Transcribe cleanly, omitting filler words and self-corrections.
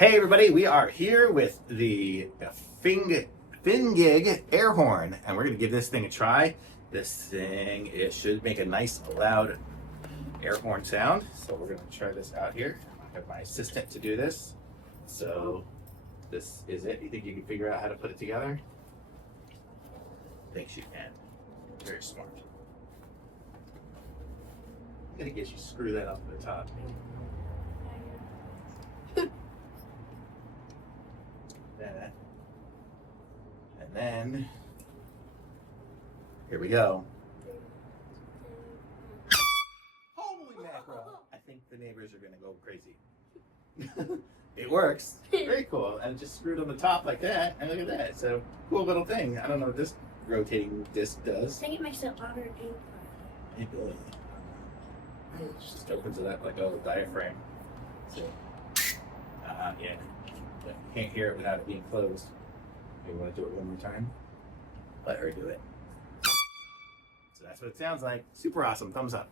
Hey everybody, we are here with the FinGig air horn, and we're going to give this thing a try. This thing, it should make a nice loud air horn sound. So we're going to try this out here. I have my assistant to do this. So this is it. You think you can figure out how to put it together? Thinks you can. Very smart. I'm going to get you screw that up to the top. That. And then, here we go. Holy mackerel! I think the neighbors are going to go crazy. It works. Very cool. And it just screwed on the top like that. And look at that. It's a cool little thing. I don't know what this rotating disc does. I think it makes it louder and Maybe. It just opens it up like a little diaphragm. So, yeah. But you can't hear it without it being closed. You want to do it one more time? Let her do it. So that's what it sounds like. Super awesome. Thumbs up.